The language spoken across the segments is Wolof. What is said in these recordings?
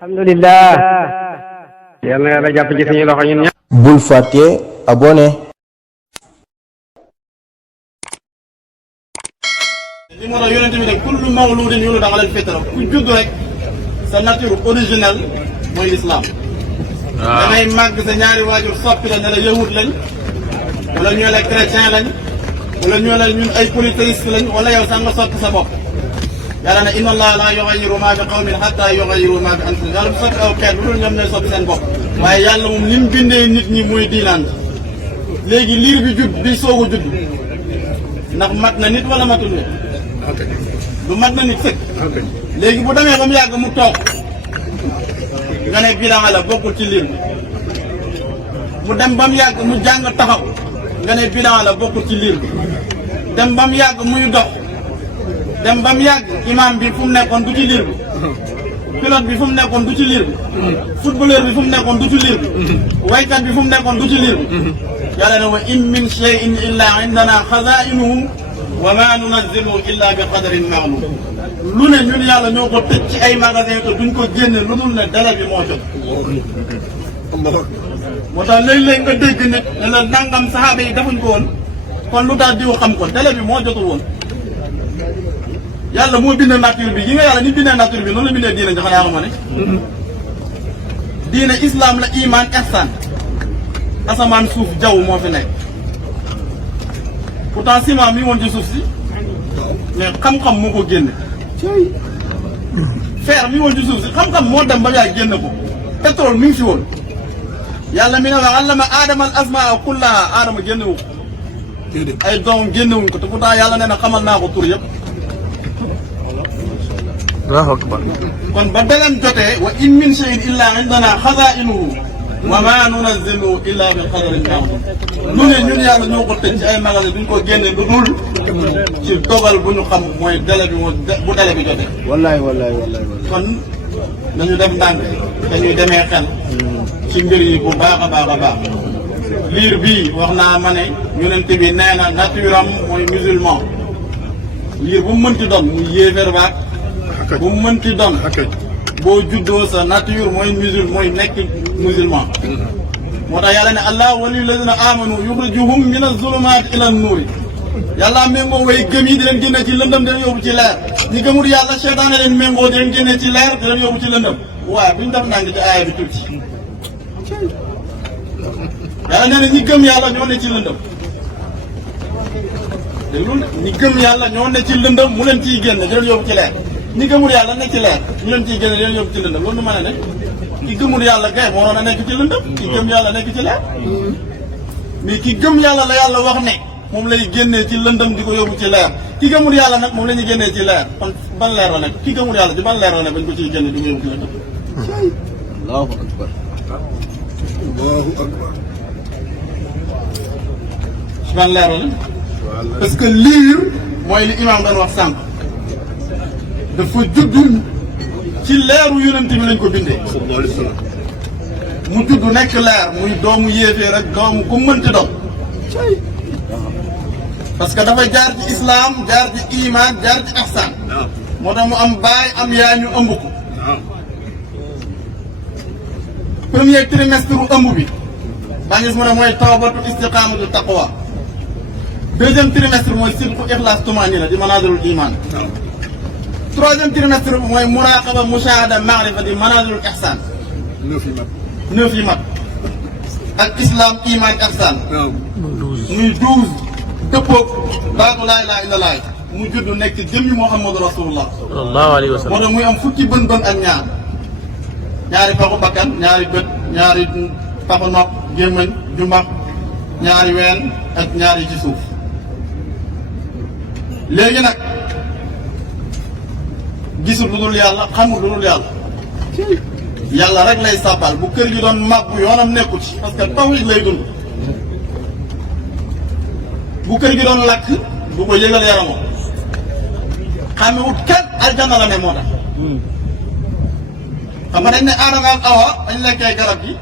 alhamdulillah. yal na yàlla jàpp ci suñu loxo ñun ñëpp. bul fàtte abonné. li moo tax yonent bi ne kullu mawludin yuladu ala al-fitra ku judd rek sa nature originelle mooy l'islam. waaw da ngay màgg sa ñaari waajur soppi la ne la yahud lañ wala ñu la chrétien lañ wala ñu la ñun ay polythéiste lañ wala yow sax nga soppi sa bopp. yàlla ne inna allaha la yughayyiru ma bi qawmin hatta yughayyiru ma bi anfusihim yàlla bu soppi aw xeet lu dul ñoom ñooy soppi seen bopp. waaye yàlla moom ni mu bindee nit ñi muy diinaan léegi liir bi judd bi soog a judd ndax mat na nit wala matul nit. du mat na nit sëkk. léegi bu demee ba mu yàgg mu toog nga ne bilan la bokkul ci liir bi mu dem ba mu yàgg mu jàng taxaw nga ne bilan la bokkul ci liir bi dem ba mu yàgg muy dox dem ba mu yàgg imam bi fu mu nekkoon du ci liir bi pilote bi fu mu nekkoon du ci liir bi footballeur bi fu mu nekkoon du ci liir bi waykat bi fu mu nekkoon du ci liir bi yàlla ne wa in min shay'in illa indana xazainuhu wa ma nunazzilu illa bi qadarin ma'lum lu ne ñun yàlla ñoo ko tëj ci ay magasin te duñ ko génne lu dul ne délai bi moo jot. moo tax léeg-léeg nga dégg nit ne la nangam saxaaba yi defuñ ko woon kon lu tax diw xam ko délai bi moo jotul woon. yàlla moo bind nature bi yi nga yàlla ni bindee nature bi noonu la bindee diine joxe naa ko ma ne. diine islam la iman ihsan asamaan suuf jaww moo fi nekk. pourtant ciment mi woon ci suuf si mais xam-xam moo ko génne fer mi woon ci suuf si xam-xam moo dem ba yaay génne ko pétrole mi ngi fi woon yàlla mi ne wax allama aadama al asmaa kullaha aadama génnewu ko ay doomam génnewuñ ko te pourtant yàlla nee na xamal naa ko tur yëpp kon ba daleen jotee wa in min shay'in illa indana xazainuhu wa ma nunazzilu illa bi qadarin ma'lum lu ne ñun yàlla ñoo ko tëj ci ay magasin duñ ko génne lu dul ci dogal bu ñu xam mooy délai bi bu délai bi jotee. wallaay. kon dañu def ndànk dañuy demee xel ci mbir yi bu baax a baax liir bii wax naa ma ne yonent bi nee na nature am mooy musulman liir bu mu mënti doon muy yéeféer baak bu mu mënti doon boo juddoo sa nature mooy nekk musulman moo tax yàlla ne allah waliyu lazina amanu yuxrijuhum min az-zulumaati ila an-nuuri yàlla méngoo way gëm yi di leen génne ci lëndëm di leen yóbbu ci leer ñi gëmul yàlla seytaane leen méngoo di leen génne ci leer di leen yóbbu ci lëndëm waaye bu ñu def nang ci aaya bi tuuti yàlla nee na ñi gëm yàlla ñoo ne ci lëndëm dégg loolu ñi gëm yàlla ñoo ne ci lëndëm mu leen ciy génne di leen yóbbu ci leer ñi gëmul yàlla nekk ci leer ñu leen ciy génne di leen yóbbu ci lëndëm loolu du mën a ne ki gëmul yàlla kay moo doon a nekk ci lëndëm ki gëm yàlla nekk ci leer mais ki gëm yàlla la yàlla wax ne moom lay génnee ci lëndëm di ko yóbbu ci leer ki gëmul yàlla nag moom la ñuy génnee ci leer kon ban leer la nekk ki gëmul yàlla ci ban leer la nekk bañ ko ciy génne di ko yóbbu ci lëndëm allahu akbar. ci ban leer la nekk parce que liir mooy li imaam doon wax sànq dafa judd ci leeru yonent bi lañ ko bindee mu judd nekk leer muy doomu yéefee rek doomu ku mënti doon parce que dafa jaar ci islam jaar ci iman jaar ci ihsan moo tax mu am baay am yaa ñu ëmb ko premier trimestre u ëmb bi baa ngis mu ne mooy tawbatu istiqamatu taqwa deuxième trimestre mooy sidqu ixlaas tumaanina di manazilul iman troisième trimestre bi mooy muraqaba mushahada maarifa di manazilul ihsan 9 yi mat ak islam iman ihsan muy 12 dëppoog baatu laa ilaaha illallaah mu judd nekk jëmmi Muhammadu rasulullah sallallahu alayhi wa sallam moo tax muy am fukki bën ak ñaari paxu bakkan ñaari bët ñaari paxu nopp gémmañ jumbax ñaari ween ak ñaari ci suuf léegi nag gisul lu dul yàlla xamul lu dul yàlla yàlla rek lay sàbbal bu kër gi doon màbbu yoonam nekku ci parce que tawhid lay dund bu kër gi doon lakk bu ko yëgal yaramam xamewut kat aljana la ne moo tax xam nga dañ ne Aadama ak Awa dañ lekkee garab gi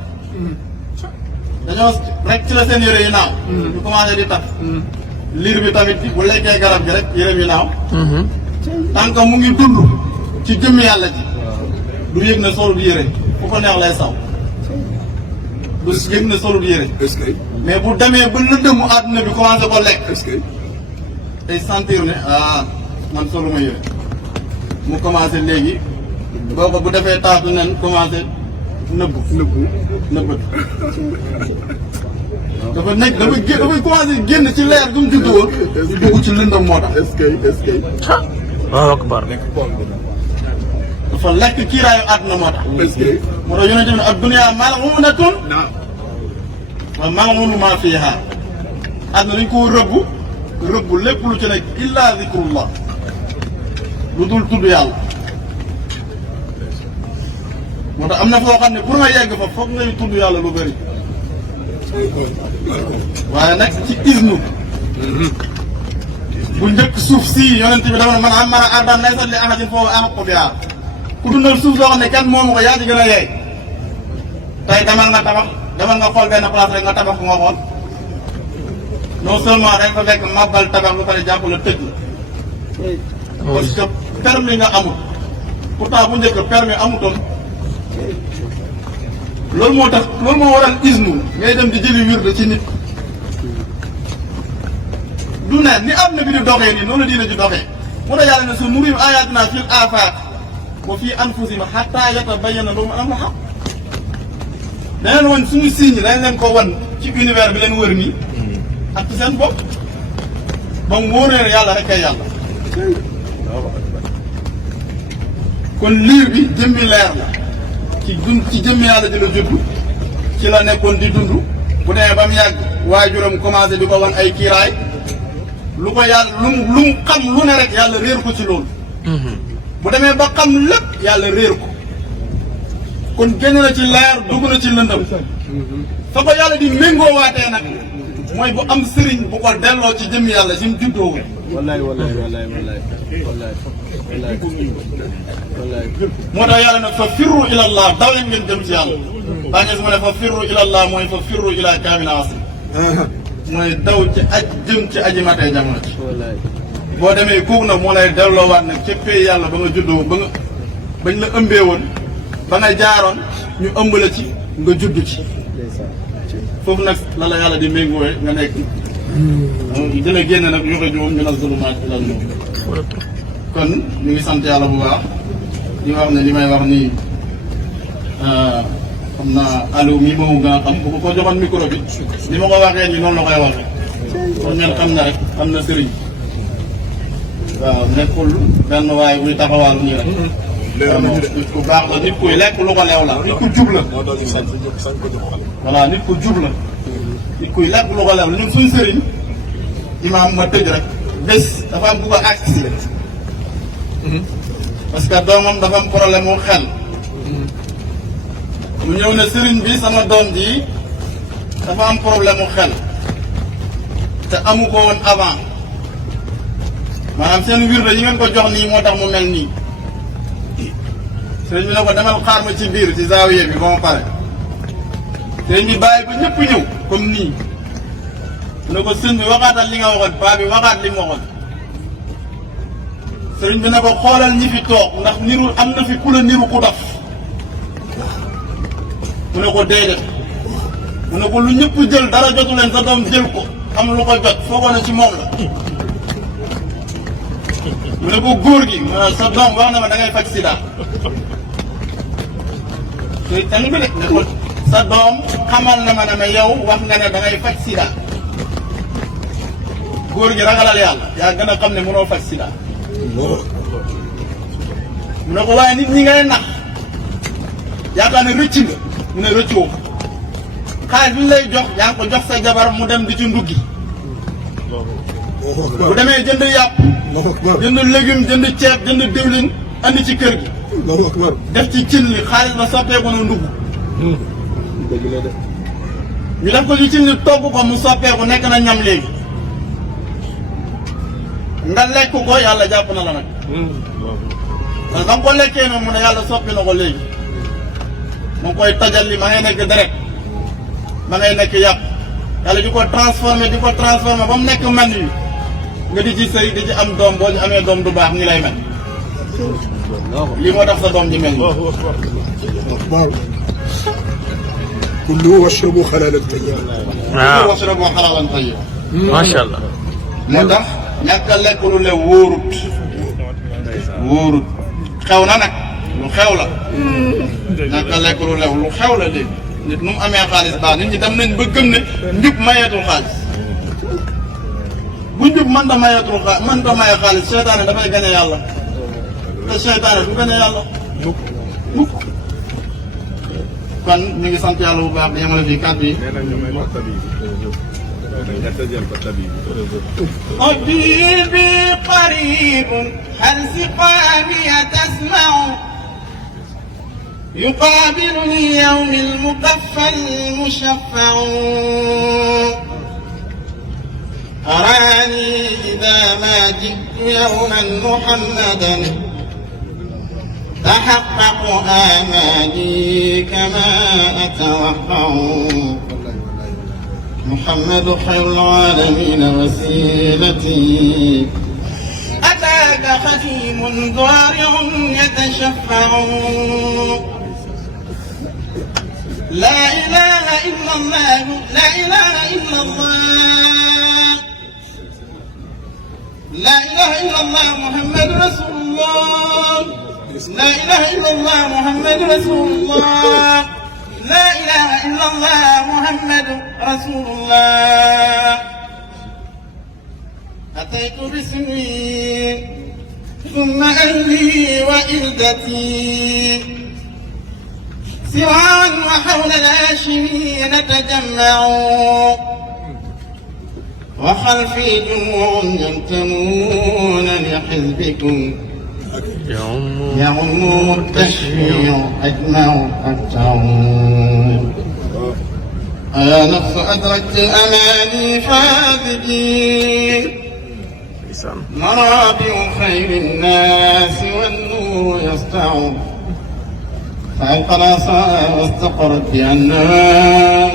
dañoo rek ci la seen yére yi naaw ñu commencé di taf liir bi tamit bu lekkee garab gi rek yére yi naaw tant que mu ngi dund ci jëmm yàlla ji du yëg ne solu du yére fu ko neex lay saw du yëg ne solu du yére est-ce que mais bu demee ba lëndëmu àdduna bi commencé ko lekk est-ce que day sentir ne man solu ma yére mu commencé léegi boo ko bu defee taatu nen commencé nëbbu dafa nekk dafay commencé génn ci leer gu mu juddu woon di dugg ci lëndëm moo tax est-ce que waaw akbar dafa lekk kiiraayu àdduna moo tax est-ce que moo tax yonente bi ne ad-dunya mal'unatun wa mal'unu ma fiha àdduna dañ koo rëbb lépp lu ci nekk illa zikrullah lu dul tudd yàlla moo tax am na foo xam ne pour nga yegg fa foog ngay tudd yàlla lu bëri waaye nag ci isnu bu njëkk suuf si yonent bi dafa ne man am mara ardan laysa li ahadin foofu ahaqu biha ku dundal suuf soo xam ne kenn moomu ko yaa ci gën a yeey tey demal nga tabax demal nga xool benn place rek nga tabax ko nga xool non seulement rek fa fekk màbbal tabax lu pare jàpp la tëj la parce que permis nga amul pourtant bu njëkk permis amutoon loolu moo tax loolu moo waral isnu ngay dem di jëli wirde ci nit du ne ni am na bi di doxee nii noonu la diina ji doxee mu ne yàlla ne sa nurihim ayatina fil afaq wa fi anfusihim hatta yatabayyana lahum annahu al-haqq daneen woon suñu signe dañ leen ko wan ci univers bi leen wër nii ak ci seen bopp ba mu wóoree ne yàlla rek kay yàlla kon liir bi jëmmi leer la ci jëmmi yàlla di la judd ci la nekkoon di dund bu demee ba mu yàgg waajuram commencé di ko wan ay kiiraay lu ko yàlla lu mu xam lu ne rek yàlla réer ko ci loolu bu demee ba xam lépp yàlla réer ko kon génn na ci leer dugg na ci lëndëm fa ko yàlla di méngoo waatee nag mooy bu am sëriñ bu ko delloo ci jëmmi yàlla si mu juddoo wallaay moo tax yàlla nag fa firru ilallah daw leen ngeen jëm ci yàlla bàñee su ma ne fa firru ilallah mooy fa firru ila kaamil asr mooy daw ci jëm ci aji matee jamono ci boo demee kooku nag moo lay delloowaat nag ca pay yàlla ba nga juddoo ba nga bañ la ëmbee woon ba nga jaaroon ñu ëmb la ci nga judd ci foofu nag la la yàlla di méngoowe nga nekk dina génn nag yoxe joom ñu nag zulumaat ilal nuur kon ñu ngi sant yàlla bu baax di wax ne li may wax nii xam naa Aliou mii moomu gën a xam bu ko joxoon micro bi li ma ko waxee nii noonu la koy waxee kon ngeen xam na rek xam na sëriñ waaw nekkul benn waay buy taxawaalu nii rek nit ku baax la nit kuy lekk lu ko leew la nit ku jub la voilà nit ku jub la nit kuy lekk lu ko leew la ñun suñ sëriñ imaam ma tëj rek bés dafa am ku ko agsi parce que doomam dafa am problème mu xel mu ñëw ne sëriñ bi sama doom ji dafa am problème mu xel te amu ko woon avant maanaam seen wirde yi ngeen ko jox nii moo tax mu mel nii sëriñ bi ne ko demal xaar ma ci biir ci zaawiye bi ba ma pare sëriñ bi bàyyi ba ñëpp ñëw comme nii mu ne ko sëñ bi waxaatal li nga waxoon paa bi waxaat li mu waxoon sëriñ bi ne ko xoolal ñi fi toog ndax niru am na fi ku la niru ku dof mu ne ko déedéet mu ne ko lu ñëpp jël dara jotu leen sa doom jël ko am lu ko jot foogoo ne ci moom la mu ne ko góor gi sa doom wax na ma da ngay faj sida te tamit bi ne ko sa doom xamal na ma ne yow wax nga ne da ngay faj sida góor gi ragalal yàlla yaa gën a xam ne mënoo faj sida mu ne ko waaye nit ñi ngay nax yaakaar ne rëcc nga mu ne rëccoo xaalis bi ñu lay jox yaa ngi ko jox sa jabar mu dem di ci nduggi bu demee jënd yàpp jënd légume jënd ceeb jënd diwlin andi ci kër gi def ci cin li xaalis ba soppeeku na ndugg ñu def ko ci cin li togg ko mu soppeeku nekk na ñam léegi nga lekk ko yàlla jàpp na la nag parce que ba nga ko lekkee noonu mu ne yàlla soppi na ko léegi mu ngi koy tojal li ma ngay nekk deret ma ngay nekk yàpp yàlla di ko transformé ba mu nekk man yi nga di ci sëy di ci am doom boo ci amee doom du baax ni lay mel lii moo tax sa doom ji mel nii. أكبر كلوا واشربوا حلالا طيبا. waaw washrabuu halaalan tayyiban. macha allah. moo tax ñàkk a lekk lu le wóorut. wóorut xew na nag lu xew la. ñàkk a lekk lu lew lu xew la léegi. nit nu mu amee xaalis baax nit ñi dem nañ ba gëm ne njub mayeetul xaalis. bu njub mënta mayeetul xaalis mënta maye xaalis seytaane dafay gañe yàlla. te seytaane du gañe yàlla. mukk kon ñu ngi sant yàlla bu baax di yemale fii kàddu yi. طبيبي قريب هل سقامي تسمع يقابلني يوم المكفى المشفع أراني إذا ما جئت يوما محمدا تحقق آمالي كما أتوقع محمد خير العالمين وسيلتي أتاك خفيم ضارع يتشفع لا إله إلا الله لا إله إلا الله لا إله إلا الله محمد رسول الله لا إله إلا الله محمد رسول الله لا إله إلا الله محمد رسول الله أتيت باسمي ثم أهلي وإلدتي سراعا وحول الهاشمي نتجمع وخلفي جموع ينتمون لحزبكم يعم التشفيع أجمع التعون يا نفس أدركت الأماني فاذجين مرابع خير الناس والنور يسطع فألقى العصا واستقرت بأنها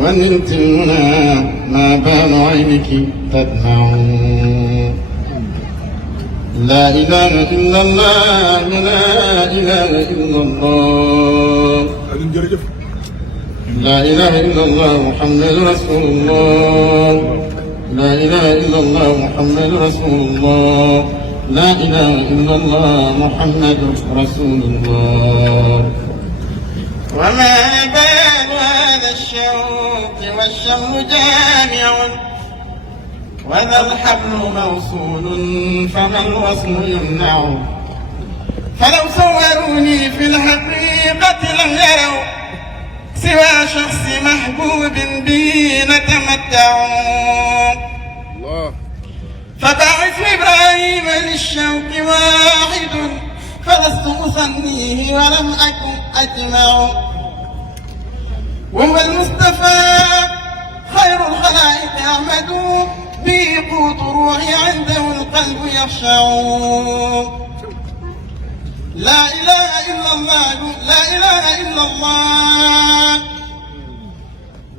ونلت المنى ما بال عينك تدمع لا إله إلا الله لا إله إلا الله لا إله إلا الله محمد رسول الله لا إله إلا الله محمد رسول الله لا إله إلا الله محمد رسول الله وما بال هذا الشوق والشمل جامع وذا الحبل موصول فما الوصل يمنع فلو صوروني في الحقيقة لم يروا سوى شخص محبوب بي نتمتع فبعث إبراهيم للشوق واحد فلست أصنيه ولم أكن أجمع وهو المصطفى خير الخلائق أحمد به قوت روحي عنده القلب يخشع لا إله إلا الله لا إله إلا الله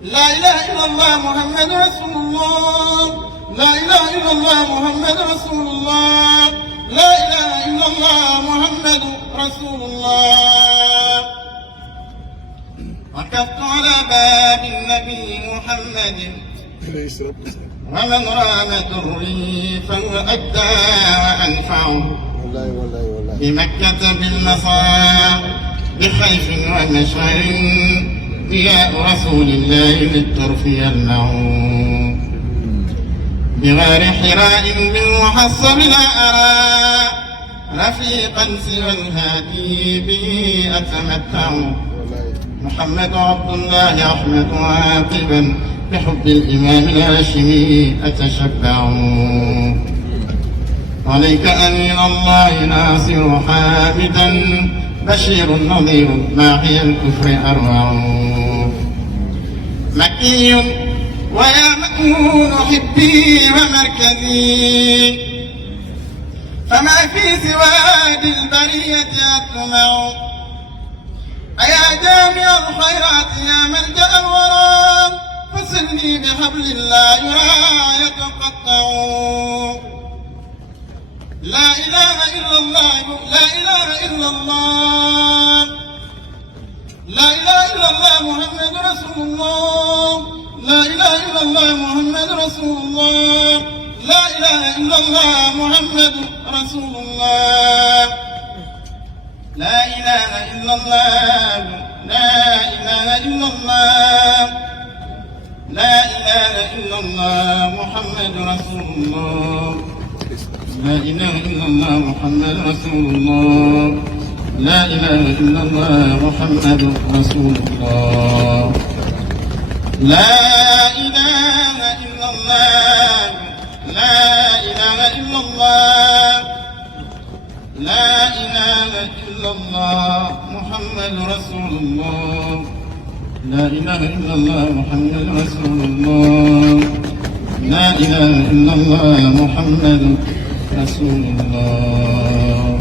لا إله إلا الله محمد رسول الله لا إله إلا الله محمد رسول الله لا إله إلا الله محمد رسول الله وقفت على باب النبي محمد ومن رام دري فهو أدى وأنفع بمكة بالمصاع بخيف ومشعر ضياء رسول الله للطرف يلمع بغار حراء بالمحصب لا أرى رفيقا سوى الهادي به أتمتع محمد عبد الله أحمد عاقبا بحب الإمام الهاشمي أتشبع عليك أمين الله ناصر حامدا بشير نظير ماحي الكفر أروع مكي ويا مأمون حبي ومركزي فما في سواد البرية أطمع أيا جامع الخيرات يا ملجأ الورى فسلني بحبل الله يتقطع لا إله إلا الله لا إله إلا الله لا إله إلا الله محمد رسول الله لا إله إلا الله محمد رسول الله لا إله إلا الله محمد رسول الله لا إله إلا الله لا إله إلا الله لا إله إلا الله محمد رسول الله لا إله إلا الله محمد رسول الله لا إله إلا الله محمد رسول الله لا إله إلا الله لا إله إلا الله لا إله إلا الله محمد رسول الله لا إله إلا الله محمد رسول الله لا إله إلا الله محمد رسول الله